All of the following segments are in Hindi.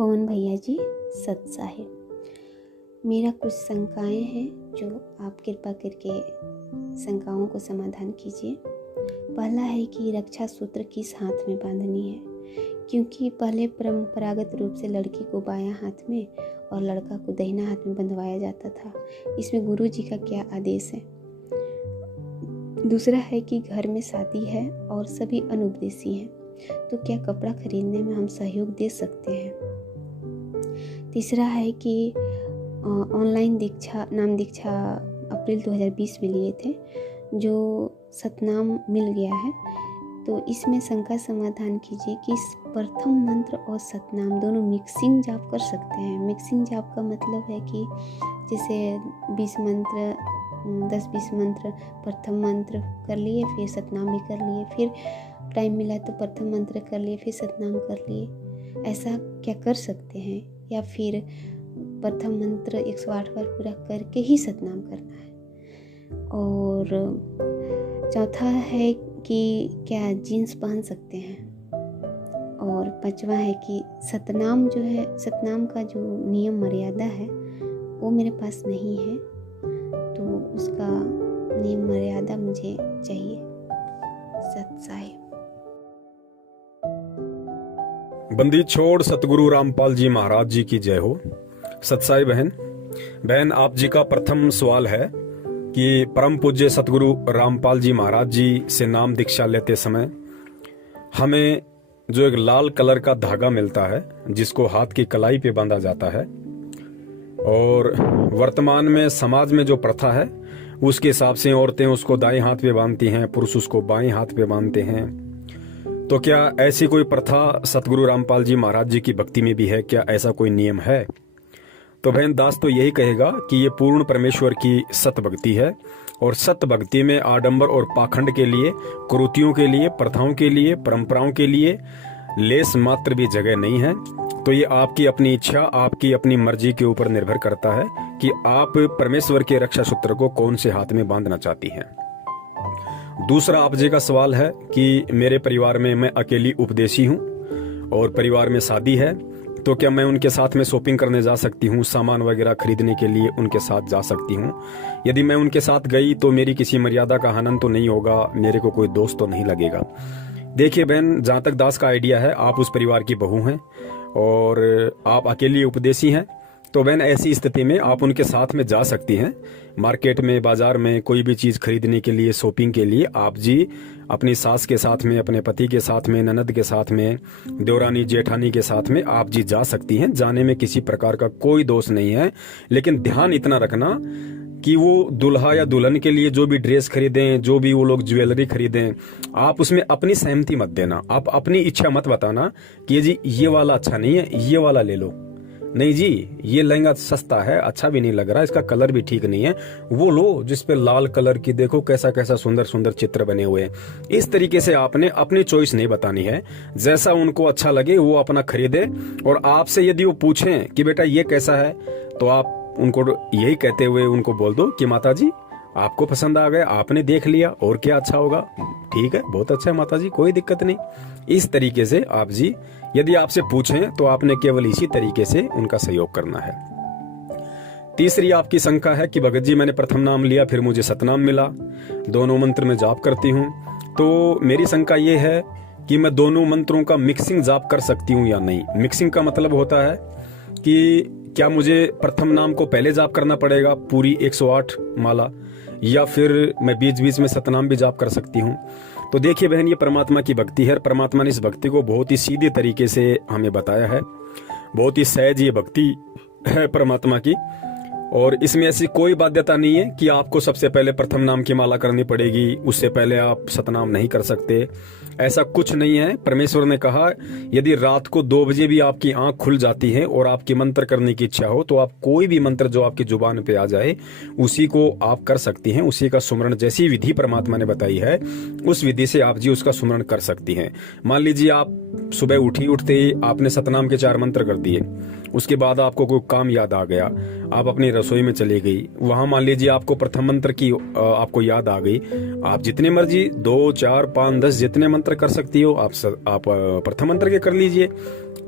पवन भैया जी सत साहिब, मेरा कुछ शंकाएं हैं जो आप कृपा करके शंकाओं को समाधान कीजिए। पहला है कि रक्षा सूत्र किस हाथ में बांधनी है, क्योंकि पहले परंपरागत रूप से लड़की को बायां हाथ में और लड़का को दाहिना हाथ में बंधवाया जाता था। इसमें गुरु जी का क्या आदेश है। दूसरा है कि घर में शादी है और सभी अनुपदेशी हैं, तो क्या कपड़ा खरीदने में हम सहयोग दे सकते हैं। तीसरा है कि ऑनलाइन नाम दीक्षा अप्रैल 2020 में लिए थे, जो सतनाम मिल गया है, तो इसमें शंका समाधान कीजिए कि प्रथम मंत्र और सतनाम दोनों मिक्सिंग जाप कर सकते हैं। मिक्सिंग जाप का मतलब है कि जैसे 20 मंत्र 10-20 मंत्र प्रथम मंत्र कर लिए, फिर सतनाम भी कर लिए, फिर टाइम मिला तो प्रथम मंत्र कर लिए, फिर सतनाम कर लिए। ऐसा क्या कर सकते हैं, या फिर प्रथम मंत्र 108 बार पूरा करके ही सतनाम करना है। और चौथा है कि क्या जीन्स पहन सकते हैं। और पांचवा है कि सतनाम जो है, सतनाम का जो नियम मर्यादा है वो मेरे पास नहीं है, तो उसका नियम मर्यादा मुझे चाहिए। सत साहिब। बंदी छोड़ सतगुरु रामपाल जी महाराज जी की जय हो। सतसाई बहन, आप जी का प्रथम सवाल है कि परम पूज्य सतगुरु रामपाल जी महाराज जी से नाम दीक्षा लेते समय हमें जो एक लाल कलर का धागा मिलता है, जिसको हाथ की कलाई पे बांधा जाता है, और वर्तमान में समाज में जो प्रथा है उसके हिसाब से औरतें उसको दाएं हाथ पे बांधती हैं, पुरुष उसको बाएं हाथ पे बांधते हैं। तो क्या ऐसी कोई प्रथा सतगुरु रामपाल जी महाराज जी की भक्ति में भी है? क्या ऐसा कोई नियम है? तो बहन दास तो यही कहेगा कि ये पूर्ण परमेश्वर की सत भक्ति है, और सत भक्ति में आडंबर और पाखंड के लिए, कुरीतियों के लिए, प्रथाओं के लिए, परंपराओं के लिए लेस मात्र भी जगह नहीं है। तो ये आपकी अपनी इच्छा, आपकी अपनी मर्जी के ऊपर निर्भर करता है कि आप परमेश्वर के रक्षा सूत्र को कौन से हाथ में बांधना चाहती हैं। दूसरा आप जी का सवाल है कि मेरे परिवार में मैं अकेली उपदेशी हूँ और परिवार में शादी है, तो क्या मैं उनके साथ में शॉपिंग करने जा सकती हूँ, सामान वगैरह खरीदने के लिए उनके साथ जा सकती हूँ। यदि मैं उनके साथ गई तो मेरी किसी मर्यादा का हनन तो नहीं होगा, मेरे को कोई दोष तो नहीं लगेगा। देखिए बहन, जहाँ तक दास का आइडिया है, आप उस परिवार की बहू हैं और आप अकेली उपदेशी हैं, तो बहन ऐसी स्थिति में आप उनके साथ में जा सकती हैं। मार्केट में, बाजार में कोई भी चीज़ खरीदने के लिए, शॉपिंग के लिए आप जी अपनी सास के साथ में, अपने पति के साथ में, ननद के साथ में, देवरानी जेठानी के साथ में आप जी जा सकती हैं। जाने में किसी प्रकार का कोई दोष नहीं है, लेकिन ध्यान इतना रखना कि वो दुल्हा या दुल्हन के लिए जो भी ड्रेस खरीदें, जो भी वो लोग ज्वेलरी खरीदें, आप उसमें अपनी सहमति मत देना। आप अपनी इच्छा मत बताना कि जी ये वाला अच्छा नहीं है, ये वाला ले लो। नहीं जी, ये लहंगा सस्ता है, अच्छा भी नहीं लग रहा, इसका कलर भी ठीक नहीं है, वो लो जिसपे लाल कलर की देखो कैसा कैसा सुंदर सुंदर चित्र बने हुए हैं। इस तरीके से आपने अपनी चॉइस नहीं बतानी है। जैसा उनको अच्छा लगे वो अपना खरीदे, और आपसे यदि वो पूछें कि बेटा ये कैसा है, तो आप उनको यही कहते हुए उनको बोल दो कि माता जी आपको पसंद आ गया, आपने देख लिया, और क्या अच्छा होगा, ठीक है, बहुत अच्छा है माता जी, कोई दिक्कत नहीं। इस तरीके से आप जी यदि आपसे पूछें तो आपने केवल इसी तरीके से उनका सहयोग करना है। तीसरी आपकी शंका है कि भगत जी मैंने प्रथम नाम लिया, फिर मुझे सतनाम मिला, दोनों मंत्र में जाप करती हूँ, तो मेरी शंका ये है कि मैं दोनों मंत्रों का मिक्सिंग जाप कर सकती हूँ या नहीं। मिक्सिंग का मतलब होता है कि क्या मुझे प्रथम नाम को पहले जाप करना पड़ेगा पूरी 108 माला, या फिर मैं बीच बीच में सतनाम भी जाप कर सकती हूँ। तो देखिए बहन, ये परमात्मा की भक्ति है। परमात्मा ने इस भक्ति को बहुत ही सीधे तरीके से हमें बताया है, बहुत ही सहज ये भक्ति है परमात्मा की, और इसमें ऐसी कोई बाध्यता नहीं है कि आपको सबसे पहले प्रथम नाम की माला करनी पड़ेगी, उससे पहले आप सतनाम नहीं कर सकते। ऐसा कुछ नहीं है। परमेश्वर ने कहा यदि रात को 2 बजे भी आपकी आंख खुल जाती है और आपकी मंत्र करने की इच्छा हो, तो आप कोई भी मंत्र जो आपकी जुबान पे आ जाए उसी को आप कर सकती हैं। उसी का सुमरण, जैसी विधि परमात्मा ने बताई है उस विधि से आप जी उसका सुमरण कर सकती हैं। मान लीजिए आप सुबह उठते ही आपने सतनाम के 4 मंत्र कर दिए, उसके बाद आपको कोई काम याद आ गया, आप अपनी रसोई में चली गई, वहां मान लीजिए आपको प्रथम मंत्र की आपको याद आ गई, आप जितने मर्जी 2, 4, 5, 10 जितने मंत्र कर सकती हो आप प्रथम मंत्र के कर लीजिए।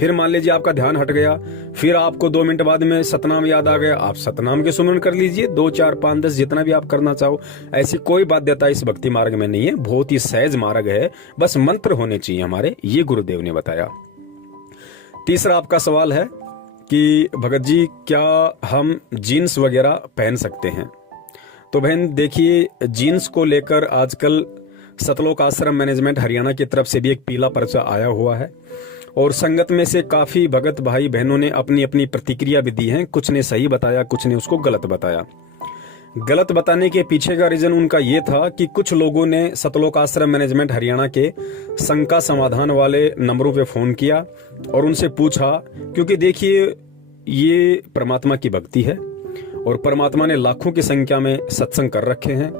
फिर मान लीजिए आपका ध्यान हट गया, फिर आपको 2 मिनट बाद में सतनाम याद आ गया, आप सतनाम के सुमरन कर लीजिए, 2 4 5 10 जितना भी आप करना चाहो। ऐसी कोई बाध्यता इस भक्ति मार्ग में नहीं है, बहुत ही सहज मार्ग है, बस मंत्र होने चाहिए हमारे, ये गुरुदेव ने बताया। तीसरा आपका सवाल है कि भगत जी क्या हम जीन्स वगैरह पहन सकते हैं? तो बहन देखिए, जीन्स को लेकर आजकल सतलोक आश्रम मैनेजमेंट हरियाणा की तरफ से भी एक पीला पर्चा आया हुआ है और संगत में से काफी भगत भाई बहनों ने अपनी अपनी प्रतिक्रिया भी दी है। कुछ ने सही बताया, कुछ ने उसको गलत बताया। गलत बताने के पीछे का रीजन उनका ये था कि कुछ लोगों ने सतलोक आश्रम मैनेजमेंट हरियाणा के शंका समाधान वाले नंबरों पे फोन किया और उनसे पूछा, क्योंकि देखिए ये परमात्मा की भक्ति है और परमात्मा ने लाखों की संख्या में सत्संग कर रखे हैं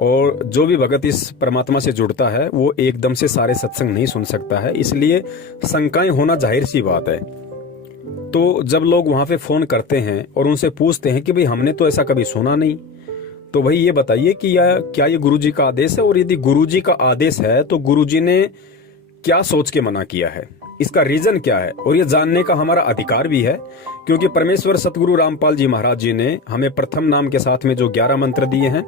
और जो भी भगत इस परमात्मा से जुड़ता है वो एकदम से सारे सत्संग नहीं सुन सकता है, इसलिए शंकाएं होना जाहिर सी बात है। तो जब लोग वहां पे फोन करते हैं और उनसे पूछते हैं कि भाई हमने तो ऐसा कभी सुना नहीं, तो भाई ये बताइए कि क्या ये गुरुजी का आदेश है, और यदि गुरुजी का आदेश है तो गुरुजी ने क्या सोच के मना किया है, इसका रीजन क्या है, और ये जानने का हमारा अधिकार भी है, क्योंकि परमेश्वर सतगुरु रामपाल जी महाराज जी ने हमें प्रथम नाम के साथ में जो 11 मंत्र दिए हैं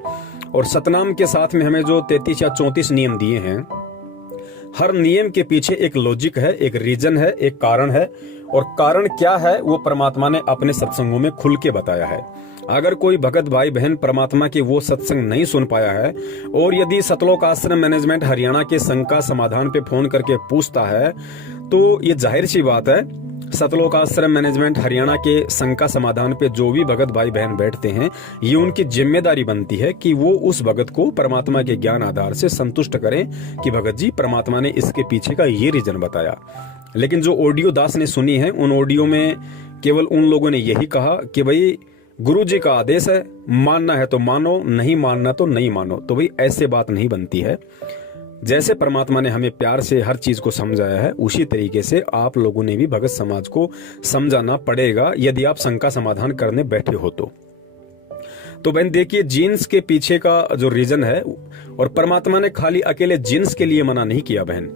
और सतनाम के साथ में हमें जो 33 या 34 नियम दिए हैं, हर नियम के पीछे एक लॉजिक है, एक रीजन है, एक कारण है, और कारण क्या है वो परमात्मा ने अपने सत्संगों में खुल के बताया है। अगर कोई भगत भाई बहन परमात्मा के वो सत्संग नहीं सुन पाया है और यदि सतलोक आश्रम मैनेजमेंट हरियाणा के शंका समाधान पे फोन करके पूछता है, तो ये जाहिर सी बात है सतलोक आश्रम मैनेजमेंट हरियाणा के शंका समाधान पे जो भी भगत भाई बहन बैठते हैं, ये उनकी जिम्मेदारी बनती है कि वो उस भगत को परमात्मा के ज्ञान आधार से संतुष्ट करें कि भगत जी परमात्मा ने इसके पीछे का ये रीजन बताया। लेकिन जो ऑडियो दास ने सुनी है, उन ऑडियो में केवल उन लोगों ने यही कहा कि भाई गुरु जी का आदेश है, मानना है तो मानो, नहीं मानना तो नहीं मानो। तो भाई ऐसे बात नहीं बनती है। जैसे परमात्मा ने हमें प्यार से हर चीज को समझाया है, उसी तरीके से आप लोगों ने भी भगत समाज को समझाना पड़ेगा यदि आप शंका समाधान करने बैठे हो तो बहन देखिए, जीन्स के पीछे का जो रीजन है, और परमात्मा ने खाली अकेले जीन्स के लिए मना नहीं किया बहन,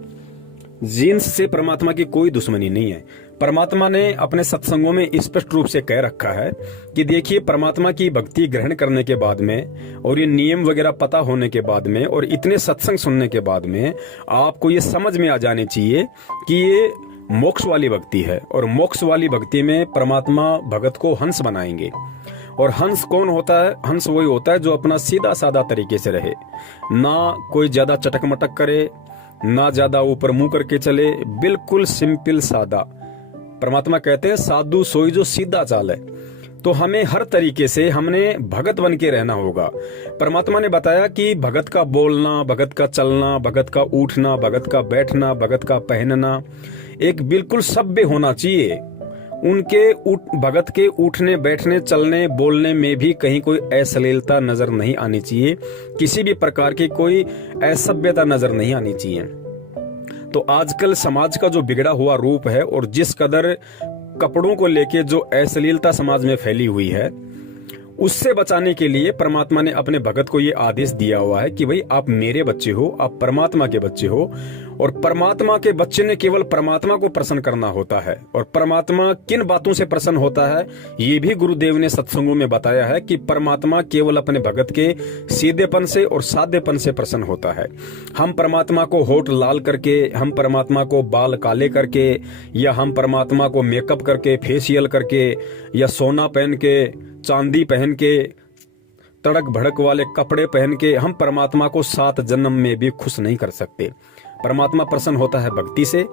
जीन्स से परमात्मा की कोई दुश्मनी नहीं है। परमात्मा ने अपने सत्संगों में स्पष्ट रूप से कह रखा है कि देखिए, परमात्मा की भक्ति ग्रहण करने के बाद में और ये नियम वगैरह पता होने के बाद में और इतने सत्संग सुनने के बाद में आपको ये समझ में आ जानी चाहिए कि ये मोक्ष वाली भक्ति है, और मोक्ष वाली भक्ति में परमात्मा भगत को हंस बनाएंगे। और हंस कौन होता है? हंस वही होता है जो अपना सीधा साधा तरीके से रहे, ना कोई ज्यादा चटक मटक करे, ना ज्यादा ऊपर मुंह करके चले, बिल्कुल सिंपल सादा। परमात्मा कहते हैं साधु सोई जो सीधा चाल है। तो हमें हर तरीके से हमने भगत बन के रहना होगा। परमात्मा ने बताया कि भगत का बोलना, भगत का चलना, भगत का उठना, भगत का बैठना, भगत का पहनना एक बिल्कुल सभ्य होना चाहिए। उनके भगत के उठने, बैठने, चलने, बोलने में भी कहीं कोई अश्लीलता नजर नहीं आनी चाहिए, किसी भी प्रकार की कोई असभ्यता नजर नहीं आनी चाहिए। तो आजकल समाज का जो बिगड़ा हुआ रूप है और जिस कदर कपड़ों को लेके जो अश्लीलता समाज में फैली हुई है, उससे बचाने के लिए परमात्मा ने अपने भगत को ये आदेश दिया हुआ है कि भाई आप मेरे बच्चे हो, आप परमात्मा के बच्चे हो, और परमात्मा के बच्चे ने केवल परमात्मा को प्रसन्न करना होता है। और परमात्मा किन बातों से प्रसन्न होता है ये भी गुरुदेव ने सत्संगों में बताया है कि परमात्मा केवल अपने भगत के सीधेपन से और साधेपन से प्रसन्न होता है। हम परमात्मा को होठ लाल करके, हम परमात्मा को बाल काले करके, या हम परमात्मा को मेकअप करके, फेशियल करके, या सोना पहन के, चांदी पहन के, तड़क भड़क वाले कपड़े पहन के हम परमात्मा को 7 जन्म में भी खुश नहीं कर सकते। परमात्मा प्रसन्न होता है भक्ति से,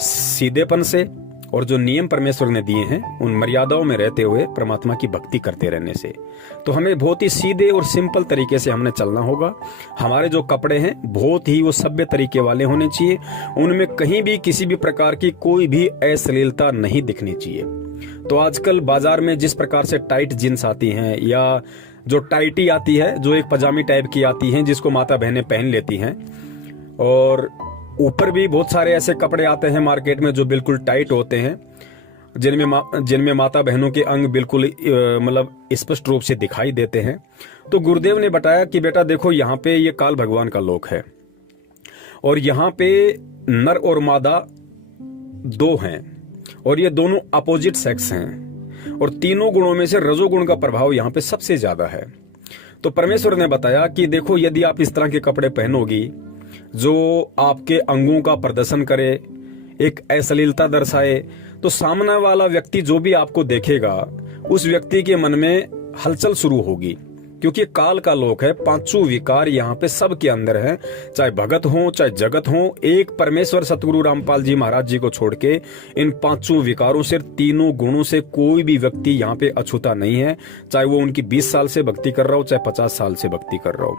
सीधेपन से, और जो नियम परमेश्वर ने दिए हैं उन मर्यादाओं में रहते हुए परमात्मा की भक्ति करते रहने से। तो हमें बहुत ही सीधे और सिंपल तरीके से हमने चलना होगा। हमारे जो कपड़े हैं बहुत ही वो सभ्य तरीके वाले होने चाहिए, उनमें कहीं भी किसी भी प्रकार की कोई भी अश्लीलता नहीं दिखनी चाहिए। तो आजकल बाजार में जिस प्रकार से टाइट जींस आती हैं, या जो टाइटी आती है, जो एक पजामी टाइप की आती हैं जिसको माता बहनें पहन लेती हैं, और ऊपर भी बहुत सारे ऐसे कपड़े आते हैं मार्केट में जो बिल्कुल टाइट होते हैं, जिनमें माता बहनों के अंग बिल्कुल मतलब स्पष्ट रूप से दिखाई देते हैं। तो गुरुदेव ने बताया कि बेटा देखो, यहाँ पे ये काल भगवान का लोक है, और यहाँ पे नर और मादा दो हैं और ये दोनों अपोजिट सेक्स हैं और तीनों गुणों में से रजोगुण का प्रभाव यहाँ पे सबसे ज्यादा है। तो परमेश्वर ने बताया कि देखो, यदि आप इस तरह के कपड़े पहनोगी जो आपके अंगों का प्रदर्शन करे, एक अश्लीलता दर्शाए, तो सामने वाला व्यक्ति जो भी आपको देखेगा उस व्यक्ति के मन में हलचल शुरू होगी, क्योंकि काल का लोक है। पांचों विकार यहाँ पे सबके अंदर है, चाहे भगत हो चाहे जगत हो। एक परमेश्वर सतगुरु रामपाल जी महाराज जी को छोड़ के इन पांचों विकारों से, तीनों गुणों से कोई भी व्यक्ति यहाँ पे अछूता नहीं है, चाहे वो उनकी 20 साल से भक्ति कर रहा हो चाहे 50 साल से भक्ति कर रहा हो।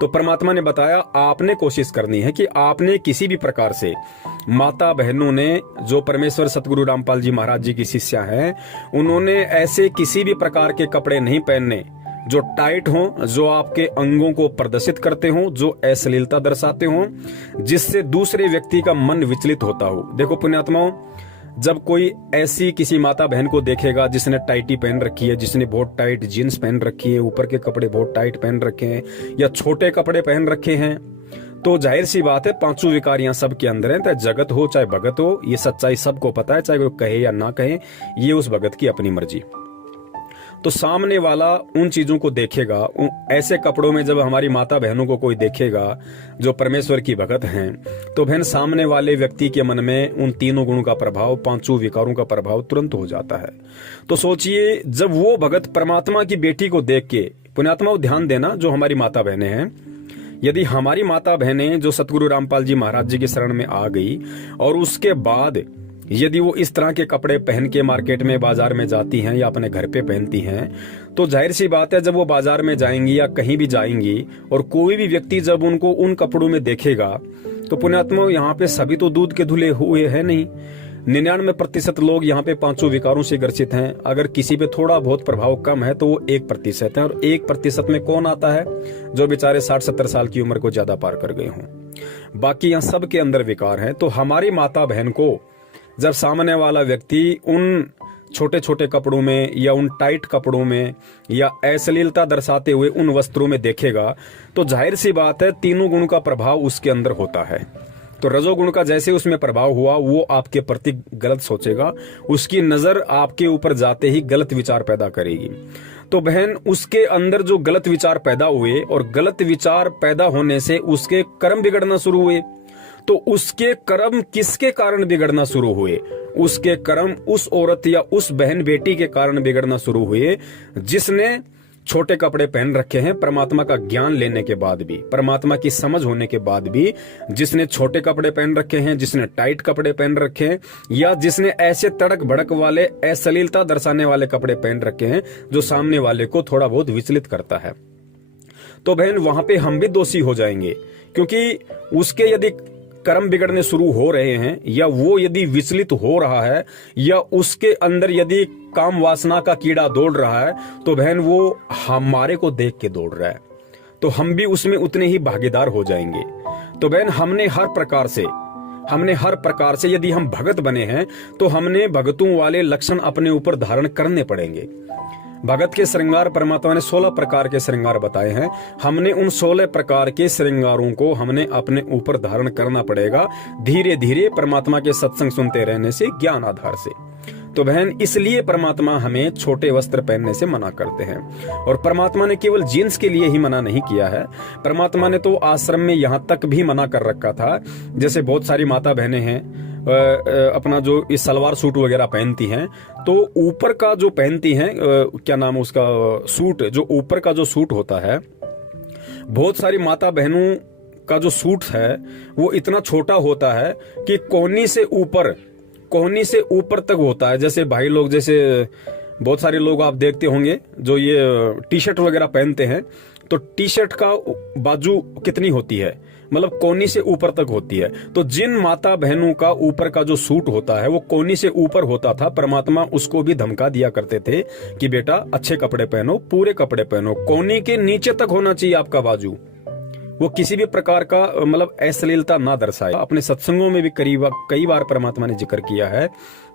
तो परमात्मा ने बताया आपने कोशिश करनी है कि आपने किसी भी प्रकार से, माता बहनों ने जो परमेश्वर सतगुरु रामपाल जी महाराज जी की शिष्या हैं, उन्होंने ऐसे किसी भी प्रकार के कपड़े नहीं पहनने जो टाइट हों, जो आपके अंगों को प्रदर्शित करते हों, जो अश्लीलता दर्शाते हों, जिससे दूसरे व्यक्ति का मन विचलित होता हो। देखो पुण्यात्माओं, जब कोई ऐसी किसी माता बहन को देखेगा जिसने टाइटी पहन रखी है, जिसने बहुत टाइट जीन्स पहन रखी है, ऊपर के कपड़े बहुत टाइट पहन रखे हैं या छोटे कपड़े पहन रखे हैं, तो जाहिर सी बात है पांचों विकार यहाँ सबके अंदर हैं। चाहे जगत हो चाहे भगत हो, ये सच्चाई सबको पता है, चाहे वो कहे या ना कहे, ये उस भगत की अपनी मर्जी। तो सामने वाला उन चीजों को देखेगा, ऐसे कपड़ों में जब हमारी माता बहनों को कोई देखेगा जो परमेश्वर की भगत हैं, तो बहन सामने वाले व्यक्ति के मन में उन तीनों गुणों का प्रभाव, पांचों विकारों का प्रभाव तुरंत हो जाता है। तो सोचिए, जब वो भगत परमात्मा की बेटी को देख के, पुण्यात्मा ध्यान देना, जो हमारी माता बहनें हैं, यदि हमारी माता बहनें जो सतगुरु रामपाल जी महाराज जी की शरण में आ गई और उसके बाद यदि वो इस तरह के कपड़े पहन के मार्केट में, बाजार में जाती हैं या अपने घर पे पहनती हैं, तो जाहिर सी बात है जब वो बाजार में जाएंगी या कहीं भी जाएंगी और कोई भी व्यक्ति जब उनको उन कपड़ों में देखेगा, तो पुण्यात्मा यहाँ पे सभी तो दूध के धुले हुए हैं नहीं। 99% लोग यहाँ पे पांचों विकारों से ग्रसित हैं। अगर किसी पे थोड़ा बहुत प्रभाव कम है तो वो 1% है, और 1% में कौन आता है? जो बेचारे 60-70 साल की उम्र को ज्यादा पार कर गए हों। बाकी यहाँ सबके अंदर विकार हैं। तो हमारी माता बहन को जब सामने वाला व्यक्ति उन छोटे छोटे कपड़ों में या उन टाइट कपड़ों में या अश्लीलता दर्शाते हुए उन वस्त्रों में देखेगा, तो जाहिर सी बात है तीनों गुण का प्रभाव उसके अंदर होता है। तो रजोगुण का जैसे उसमें प्रभाव हुआ, वो आपके प्रति गलत सोचेगा, उसकी नजर आपके ऊपर जाते ही गलत विचार पैदा करेगी। तो बहन, उसके अंदर जो गलत विचार पैदा हुए और गलत विचार पैदा होने से उसके कर्म बिगड़ना शुरू हुए, तो उसके कर्म किसके कारण बिगड़ना शुरू हुए? उसके कर्म उस औरत या उस बहन बेटी के कारण बिगड़ना शुरू हुए जिसने छोटे कपड़े पहन रखे हैं। परमात्मा का ज्ञान लेने के बाद भी, परमात्मा की समझ होने के बाद भी, जिसने छोटे कपड़े पहन रखे हैं, जिसने टाइट कपड़े पहन रखे हैं, या जिसने ऐसे तड़क भड़क वाले, अश्लीलता दर्शाने वाले कपड़े पहन रखे हैं जो सामने वाले को थोड़ा बहुत विचलित करता है, तो बहन वहां पे हम भी दोषी हो जाएंगे। क्योंकि उसके यदि कर्म बिगड़ने शुरू हो रहे हैं, या वो यदि विचलित हो रहा है, या उसके अंदर यदि काम वासना का कीड़ा दौड़ रहा है, तो बहन वो हमारे को देख के दौड़ रहा है, तो हम भी उसमें उतने ही भागीदार हो जाएंगे। तो बहन, हमने हर प्रकार से यदि हम भगत बने हैं, तो हमने भगतों वाले लक्षण अपने ऊपर धारण करने पड़ेंगे। भगत के श्रृंगार परमात्मा ने 16 प्रकार के श्रृंगार बताए हैं। हमने उन 16 प्रकार के श्रृंगारों को हमने अपने ऊपर धारण करना पड़ेगा, धीरे धीरे परमात्मा के सत्संग सुनते रहने से, ज्ञान आधार से। तो बहन, इसलिए परमात्मा हमें छोटे वस्त्र पहनने से मना करते हैं। और परमात्मा ने केवल जीन्स के लिए ही मना नहीं किया है, परमात्मा ने तो आश्रम में यहाँ तक भी मना कर रखा था। जैसे बहुत सारी माता बहनें हैं अपना जो इस सलवार सूट वगैरह पहनती हैं, तो ऊपर का जो पहनती हैं, क्या नाम है उसका, सूट, जो ऊपर का जो सूट होता है, बहुत सारी माता बहनों का जो सूट है वो इतना छोटा होता है कि कोहनी से ऊपर तक होता है। जैसे भाई लोग, जैसे बहुत सारे लोग आप देखते होंगे जो ये टी शर्ट वगैरह पहनते हैं, तो टी शर्ट का बाजू कितनी होती है, मतलब कोहनी से ऊपर तक होती है। तो जिन माता बहनों का ऊपर का जो सूट होता है वो कोहनी से ऊपर होता था, परमात्मा उसको भी धमका दिया करते थे कि बेटा अच्छे कपड़े पहनो, पूरे कपड़े पहनो, कोहनी के नीचे तक होना चाहिए आपका बाजू, वो किसी भी प्रकार का मतलब अश्लीलता ना दर्शाए। अपने सत्संगों में भी कई बार परमात्मा ने जिक्र किया है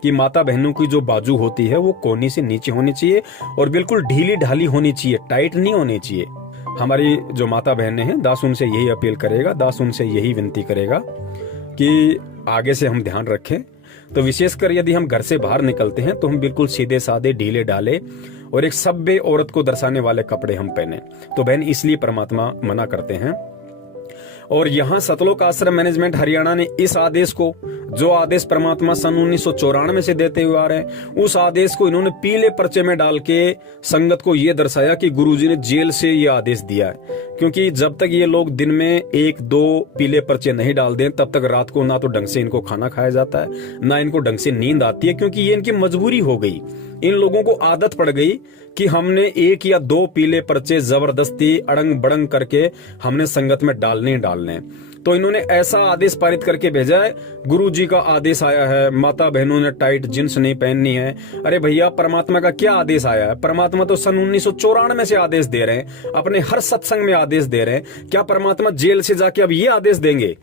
कि माता बहनों की जो बाजू होती है वो कोहनी से नीचे होनी चाहिए और बिल्कुल ढीली ढाली होनी चाहिए, टाइट नहीं होनी चाहिए। हमारी जो माता बहनें हैं, दास उनसे यही अपील करेगा, दास उनसे यही विनती करेगा कि आगे से हम ध्यान रखें। तो विशेषकर यदि हम घर से बाहर निकलते हैं तो हम बिल्कुल सीधे साधे ढीले ढाले और एक सभ्य औरत को दर्शाने वाले कपड़े हम पहने। तो बहन इसलिए परमात्मा मना करते हैं। और यहाँ सतलोक आश्रम मैनेजमेंट हरियाणा ने इस आदेश को, जो आदेश परमात्मा सन 1994 से देते हुए आ रहे हैं, उस आदेश को इन्होंने पीले पर्चे में डाल के संगत को ये दर्शाया कि गुरुजी ने जेल से ये आदेश दिया है। क्योंकि जब तक ये लोग दिन में 1-2 पीले पर्चे नहीं डाल दें तब तक रात को ना तो ढंग से इनको खाना खाया जाता है, ना इनको ढंग से नींद आती है, क्योंकि ये इनकी मजबूरी हो गई। इन लोगों को आदत पड़ गई कि हमने 1 या 2 पीले पर्चे जबरदस्ती अड़ंग बड़ंग करके हमने संगत में डालने ही डालने। तो इन्होंने ऐसा आदेश पारित करके भेजा है, गुरुजी का आदेश आया है, माता बहनों ने टाइट जींस नहीं पहननी है। अरे भैया, परमात्मा का क्या आदेश आया है? परमात्मा तो सन 1994 से आदेश दे रहे हैं, अपने हर सत्संग में आदेश दे रहे हैं। क्या परमात्मा जेल से जाके अब ये आदेश देंगे?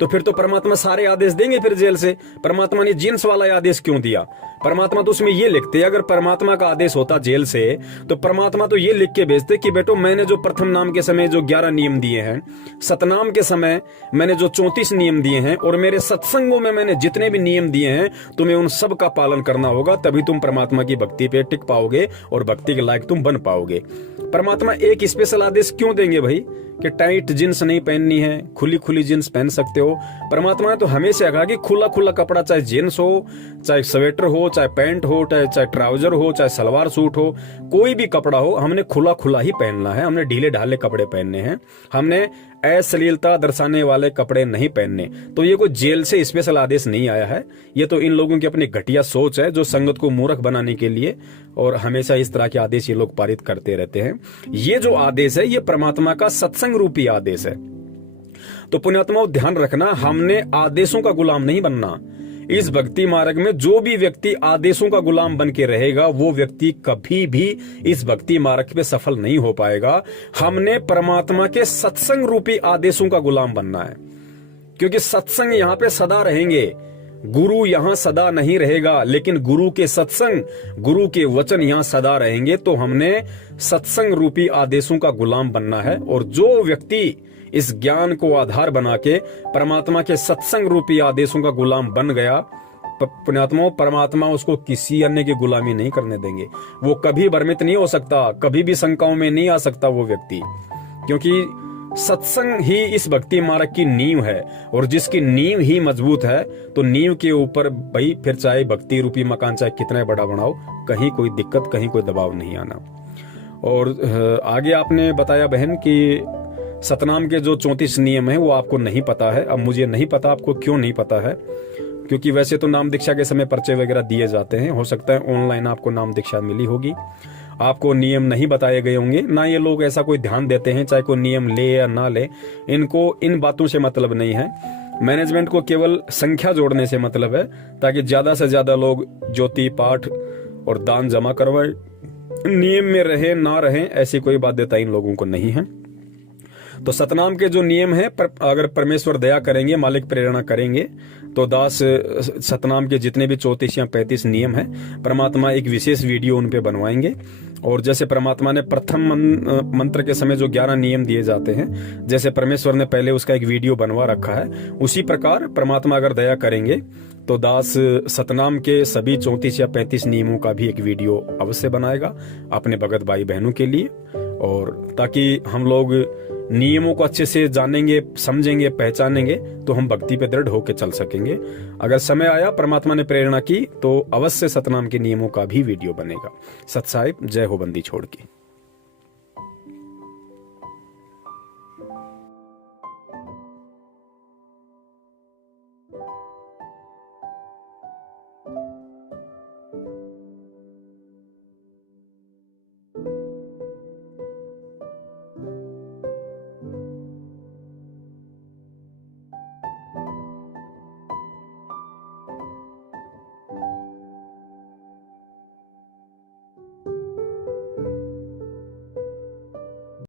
तो फिर तो परमात्मा सारे आदेश देंगे फिर जेल से। परमात्मा ने जींस वाला आदेश क्यों दिया? परमात्मा तो उसमें ये लिखते, अगर परमात्मा का आदेश होता जेल से तो परमात्मा तो ये लिख के भेजते कि बेटो, मैंने जो प्रथम नाम के समय जो 11 नियम दिए हैं, सतनाम के समय मैंने जो 34 नियम दिए हैं, और मेरे सत्संगों में मैंने जितने भी नियम दिए हैं, तुम्हें उन सब का पालन करना होगा, तभी तुम परमात्मा की भक्ति पे टिक पाओगे और भक्ति के लायक तुम बन पाओगे। परमात्मा एक स्पेशल आदेश क्यों देंगे भाई कि टाइट जींस नहीं पहननी है, खुली खुली जींस पहन सकते हो? परमात्मा ने तो हमेशा कहा कि खुला खुला कपड़ा, चाहे जींस हो, चाहे स्वेटर हो, चाहे पैंट हो, चाहे ट्राउजर हो, चाहे सलवार सूट हो, कोई भी कपड़ा हो, हमने खुला खुला ही पहनना है। हमने ढीले ढाले कपड़े पहनने हैं, हमने अश्लीलता दर्शाने वाले कपड़े नहीं पहनने। तो ये कोई जेल से स्पेशल आदेश नहीं आया है, ये तो इन लोगों की अपनी घटिया सोच है जो संगत को मूर्ख बनाने के लिए, और हमेशा इस तरह के आदेश ये लोग पारित करते रहते हैं। ये जो आदेश है ये परमात्मा का सत्संग रूपी आदेश है। तो पुण्यात्माओं, ध्यान रखना, हमने आदेशों का गुलाम नहीं बनना। इस भक्ति मार्ग में जो भी व्यक्ति आदेशों का गुलाम बन के रहेगा वो व्यक्ति कभी भी इस भक्ति मार्ग पे सफल नहीं हो पाएगा। हमने परमात्मा के सत्संग रूपी आदेशों का गुलाम बनना है, क्योंकि सत्संग यहाँ पे सदा रहेंगे। गुरु यहाँ सदा नहीं रहेगा, लेकिन गुरु के सत्संग, गुरु के वचन यहाँ सदा रहेंगे। तो हमने सत्संग रूपी आदेशों का गुलाम बनना है। और जो व्यक्ति इस ज्ञान को आधार बना के परमात्मा के सत्संग रूपी आदेशों का गुलाम बन गया, पुण्यात्माओं, परमात्मा उसको किसी अन्य की गुलामी नहीं करने देंगे। वो कभी भ्रमित नहीं हो सकता, कभी भी शंकाओं में नहीं आ सकता वो व्यक्ति, क्योंकि सत्संग ही इस भक्ति मार्ग की नींव है। और जिसकी नींव ही मजबूत है तो नींव के ऊपर भाई फिर चाहे भक्ति रूपी मकान चाहे कितना बड़ा बनाओ, कहीं कोई दिक्कत, कहीं कोई दबाव नहीं आना। और आगे आपने बताया बहन कि सतनाम के जो 34 नियम है वो आपको नहीं पता है। अब मुझे नहीं पता आपको क्यों नहीं पता है, क्योंकि वैसे तो नाम दीक्षा के समय पर्चे वगैरह दिए जाते हैं। हो सकता है ऑनलाइन आपको नाम दीक्षा मिली होगी, आपको नियम नहीं बताए गए होंगे। ना ये लोग ऐसा कोई ध्यान देते हैं, चाहे कोई नियम ले या ना ले, इनको इन बातों से मतलब नहीं है। मैनेजमेंट को केवल संख्या जोड़ने से मतलब है, ताकि ज्यादा से ज्यादा लोग ज्योति पाठ और दान जमा करवाए। नियम में रहे ना रहे ऐसी कोई बाध्यता इन लोगों को नहीं है। तो सतनाम के जो नियम है, अगर परमेश्वर दया करेंगे, मालिक प्रेरणा करेंगे, तो दास सतनाम के जितने भी 34 या 35 नियम है, परमात्मा एक विशेष वीडियो उन पे बनवाएंगे। और जैसे परमात्मा ने प्रथम मंत्र के समय जो 11 नियम दिए जाते हैं, जैसे परमेश्वर ने पहले उसका एक वीडियो बनवा रखा है, उसी प्रकार परमात्मा अगर दया करेंगे तो दास सतनाम के सभी 34 या 35 नियमों का भी एक वीडियो अवश्य बनाएगा अपने भगत भाई बहनों के लिए, और ताकि हम लोग नियमों को अच्छे से जानेंगे, समझेंगे, पहचानेंगे, तो हम भक्ति पे दृढ़ होकर चल सकेंगे। अगर समय आया, परमात्मा ने प्रेरणा की, तो अवश्य सतनाम के नियमों का भी वीडियो बनेगा। सत साहिब, जय हो बंदी छोड़ की।